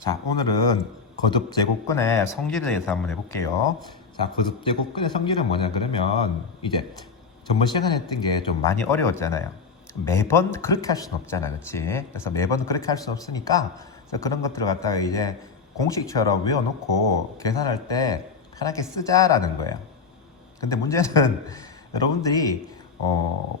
자, 오늘은 거듭제곱근의 성질에 대해서 한번 해볼게요. 자, 거듭제곱근의 성질은 뭐냐 그러면 이제 전번 시간에 했던 게 좀 많이 어려웠잖아요. 매번 그렇게 할 수는 없잖아, 그렇지? 그래서 매번 그렇게 할 수는 없으니까 그래서 그런 것들을 갖다가 이제 공식처럼 외워놓고 계산할 때 편하게 쓰자라는 거예요. 근데 문제는 여러분들이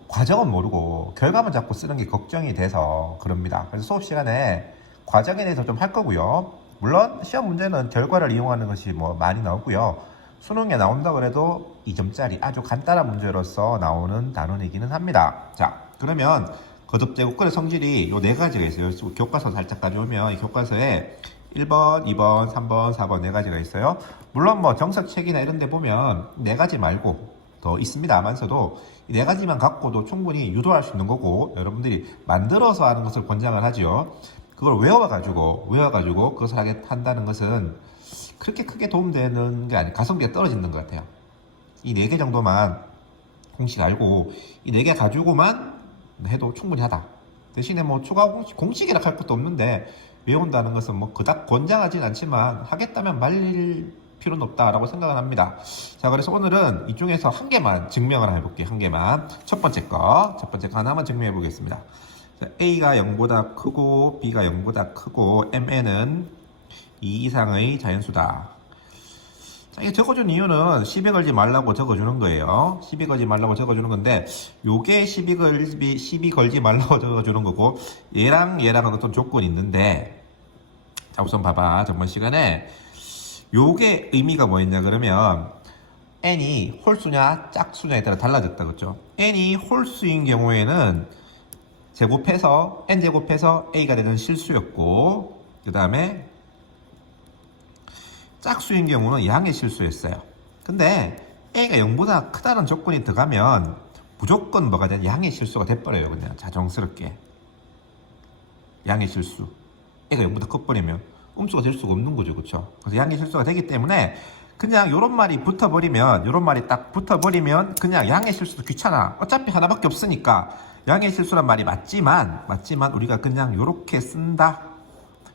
과정은 모르고 결과만 자꾸 쓰는 게 걱정이 돼서 그럽니다. 그래서 수업 시간에 과정에 대해서 좀 할 거고요. 물론 시험 문제는 결과를 이용하는 것이 뭐 많이 나오고요. 수능에 나온다 그래도 2점짜리 아주 간단한 문제로서 나오는 단원이기는 합니다. 자, 그러면 거듭제곱근의 성질이 요 네 가지가 있어요. 교과서 살짝 가져오면 이 교과서에 1번, 2번, 3번, 4번 네 가지가 있어요. 물론 뭐 정석책이나 이런 데 보면 네 가지 말고 더 있습니다만서도 이 네 가지만 갖고도 충분히 유도할 수 있는 거고 여러분들이 만들어서 하는 것을 권장을 하죠. 그걸 외워가지고 그것을 한다는 것은 그렇게 크게 도움되는 게 아니고 가성비가 떨어지는 것 같아요. 이 네 개 정도만 공식 알고 이 네 개 가지고만 해도 충분히 하다. 대신에 뭐 추가 공식이라 할 것도 없는데 외운다는 것은 뭐 그닥 권장하진 않지만 하겠다면 말릴 필요는 없다라고 생각을 합니다. 자, 그래서 오늘은 이 중에서 한 개만 증명을 해볼게요. 한 개만. 첫 번째 거 하나만 증명해 보겠습니다. A가 0보다 크고 B가 0보다 크고 MN은 2 이상의 자연수다. 자, 이게 적어준 이유는 시비 걸지 말라고 적어주는 거예요. 시비 걸지 말라고 적어주는 건데 요게 시비 걸지 말라고 적어주는 거고 얘랑은 어떤 조건이 있는데 자, 우선 봐봐. 저번 시간에 요게 의미가 뭐였냐 그러면 n이 홀수냐 짝수냐에 따라 달라졌다 그렇죠? n이 홀수인 경우에는 제곱해서 n제곱해서 a가 되는 실수였고 그 다음에 짝수인 경우는 양의 실수였어요. 근데 a가 0보다 크다는 조건이 들어가면 무조건 뭐가 돼? 양의 실수가 돼버려요. 그냥 자정스럽게 양의 실수 a가 0보다 커버리면 음수가 될 수가 없는 거죠. 그렇죠? 그래서 양의 실수가 되기 때문에 그냥 요런 말이 붙어버리면 요런 말이 딱 붙어버리면 그냥 양의 실수도 귀찮아. 어차피 하나밖에 없으니까 양의 실수란 말이 맞지만 우리가 그냥 요렇게 쓴다.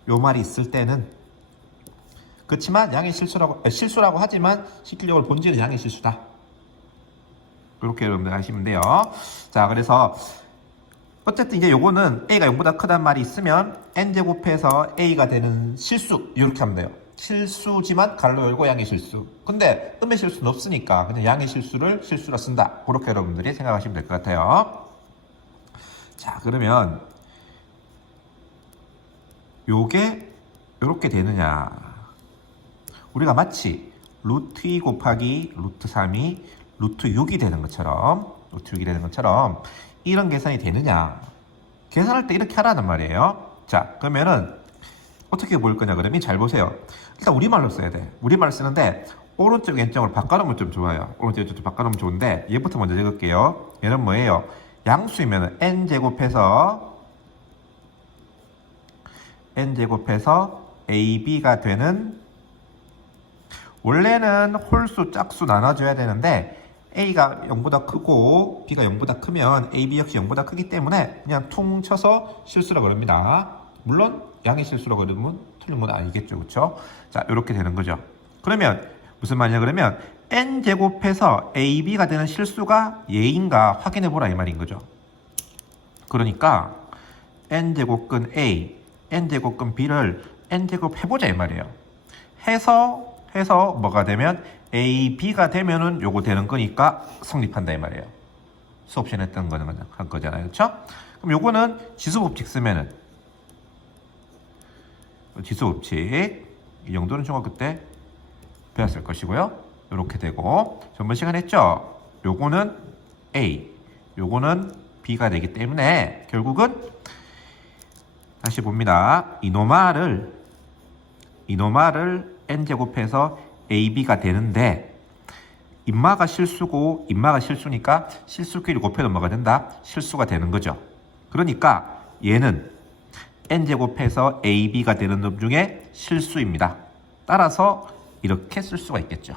요 말이 있을 때는 그렇지만 양의 실수라고 하지만 실질적으로 본질은 양의 실수다. 이렇게 여러분들 하시면 돼요. 자, 그래서 어쨌든 이제 요거는 a가 0보다 크다는 말이 있으면 n제곱해서 a가 되는 실수 이렇게 하면 돼요. 실수지만 가로 열고 양의 실수. 근데 음의 실수는 없으니까 그냥 양의 실수를 실수로 쓴다. 그렇게 여러분들이 생각하시면 될 것 같아요. 자, 그러면 요게 요렇게 되느냐. 우리가 마치 루트 2 곱하기 루트 3이 루트 6이 되는 것처럼 이런 계산이 되느냐. 계산할 때 이렇게 하라는 말이에요. 자, 그러면은 어떻게 볼 거냐 그러면 잘 보세요. 일단 우리말로 써야 돼. 우리말로 쓰는데 오른쪽 왼쪽으로 바꿔놓으면 좀 좋아요. 오른쪽 왼쪽 바꿔놓으면 좋은데 얘부터 먼저 적을게요. 얘는 뭐예요? 양수이면 n제곱해서 ab가 되는 원래는 홀수 짝수 나눠줘야 되는데 A가 0보다 크고 B가 0보다 크면 AB 역시 0보다 크기 때문에 그냥 퉁 쳐서 실수라고 그럽니다. 물론 양의 실수라고 그러면 틀린 건 아니겠죠. 그렇죠? 자, 이렇게 되는 거죠. 그러면 무슨 말이냐 그러면 n제곱해서 AB가 되는 실수가 얘인가 확인해 보라 이 말인 거죠. 그러니까 n제곱근 A, n제곱근 B를 n제곱 해보자 이 말이에요. 해서 뭐가 되면 A, B가 되면은 요거 되는 거니까 성립한다 이 말이에요. 수업 시간에 했던 거는 한 거잖아요. 그렇죠? 그럼 요거는 지수법칙 쓰면은 지수법칙 이 정도는 중학교 때 배웠을 것이고요. 요렇게 되고 전번 시간 했죠? 요거는 A, 요거는 B가 되기 때문에 결국은 다시 봅니다. 이노마를 n제곱해서 ab가 되는데 인마가 실수고 인마가 실수니까 실수끼리 곱해도 뭐가 된다? 실수가 되는 거죠. 그러니까 얘는 n제곱해서 ab가 되는 놈 중에 실수입니다. 따라서 이렇게 쓸 수가 있겠죠.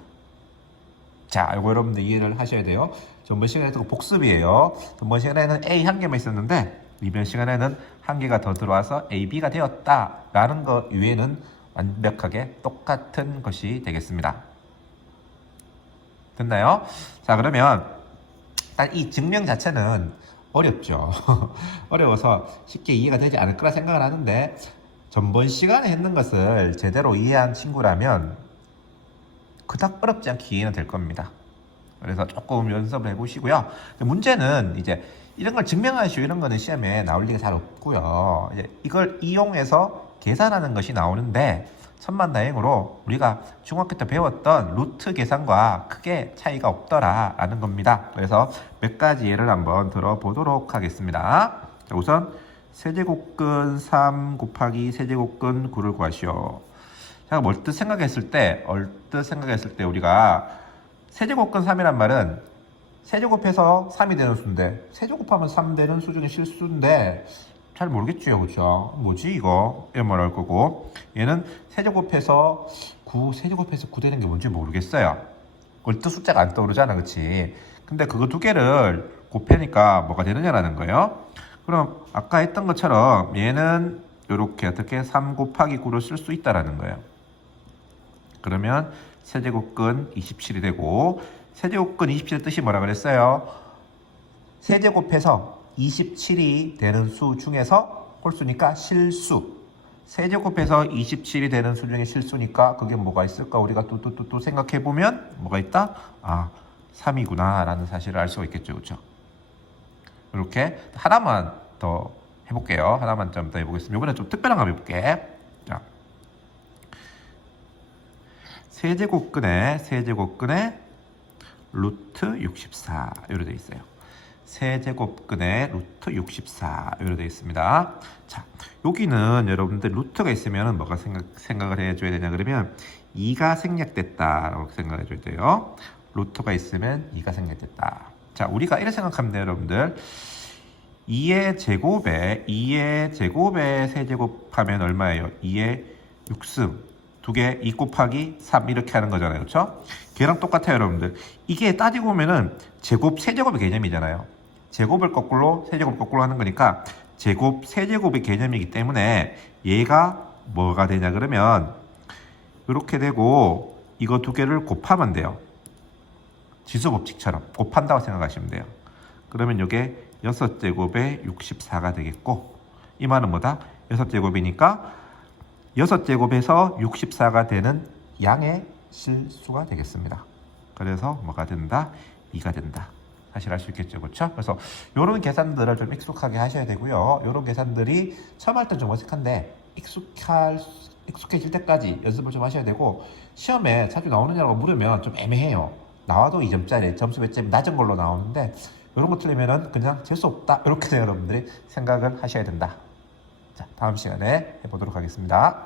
자, 이거 여러분들 이해를 하셔야 돼요. 전번 시간에도 복습이에요. 전번 시간에는 a 한 개만 있었는데 이번 시간에는 한 개가 더 들어와서 ab가 되었다 라는 것 이외에는 완벽하게 똑같은 것이 되겠습니다. 됐나요? 자, 그러면 일단 이 증명 자체는 어렵죠. 어려워서 쉽게 이해가 되지 않을 거라 생각을 하는데 전번 시간에 했는 것을 제대로 이해한 친구라면 그닥 어렵지 않게 이해는 될 겁니다. 그래서 조금 연습을 해보시고요. 문제는 이제 이런 걸 증명하시오 이런 거는 시험에 나올 리가 잘 없고요. 이제 이걸 이용해서 계산하는 것이 나오는데 천만다행으로 우리가 중학교 때 배웠던 루트 계산과 크게 차이가 없더라라는 겁니다. 그래서 몇 가지 예를 한번 들어보도록 하겠습니다. 자, 우선 세제곱근 3 곱하기 세제곱근 9를 구하시오. 자, 얼뜻 생각했을 때 우리가 세제곱근 3이란 말은 세제곱해서 3이 되는 수인데 세제곱하면 3 되는 수 중에 실수인데 잘 모르겠지요, 그렇죠? 뭐지 이거? 이런 말 할 거고 얘는 세제곱해서 9 되는 게 뭔지 모르겠어요. 얼뜻 숫자가 안 떠오르잖아, 그렇지? 근데 그거 두 개를 곱해니까 뭐가 되느냐라는 거예요. 그럼 아까 했던 것처럼 얘는 이렇게 어떻게 3 곱하기 9를 쓸 수 있다라는 거예요. 그러면 세제곱근 27이 되고 세제곱근 27의 뜻이 뭐라 그랬어요? 세제곱해서 27이 되는 수 중에서 홀수니까 실수. 세제곱해서 27이 되는 수 중에 실수니까 그게 뭐가 있을까? 우리가 또 생각해보면 뭐가 있다? 아, 3이구나 라는 사실을 알 수가 있겠죠. 그렇죠? 이렇게 하나만 더 해볼게요. 하나만 좀 더 해보겠습니다. 이번에 좀 특별한 거 해볼게. 자, 세제곱근에 루트 64 이렇게 되어 있어요. 세제곱근의 루트 64 이렇게 되어 있습니다. 자, 여기는 여러분들 루트가 있으면 뭐가 생각을 해줘야 되냐 그러면 2가 생략됐다라고 생각해 줘야 돼요. 루트가 있으면 2가 생략됐다. 자, 우리가 이렇게 생각하면 돼요, 여러분들. 2의 제곱에 세제곱하면 얼마예요? 2의 6승. 두 개 2 곱하기 3 이렇게 하는 거잖아요. 그렇죠? 걔랑 똑같아요, 여러분들. 이게 따지고 보면은 제곱, 세제곱의 개념이잖아요. 제곱을 거꾸로, 세제곱 거꾸로 하는 거니까 제곱, 세제곱의 개념이기 때문에 얘가 뭐가 되냐 그러면 이렇게 되고 이거 두 개를 곱하면 돼요. 지수 법칙처럼 곱한다고 생각하시면 돼요. 그러면 이게 6제곱에 64가 되겠고 이 말은 뭐다? 6제곱이니까 6제곱에서 64가 되는 양의 실수가 되겠습니다. 그래서 뭐가 된다? 2가 된다. 사실 알 수 있겠죠, 그렇죠? 그래서 이런 계산들을 좀 익숙하게 하셔야 되고요. 이런 계산들이 처음 할 때 좀 어색한데 익숙해질 때까지 연습을 좀 하셔야 되고 시험에 자주 나오느냐고 물으면 좀 애매해요. 나와도 2점짜리 점수 몇 점 낮은 걸로 나오는데 이런 거 틀리면은 그냥 재수 없다 이렇게 여러분들이 생각을 하셔야 된다. 자, 다음 시간에 해보도록 하겠습니다.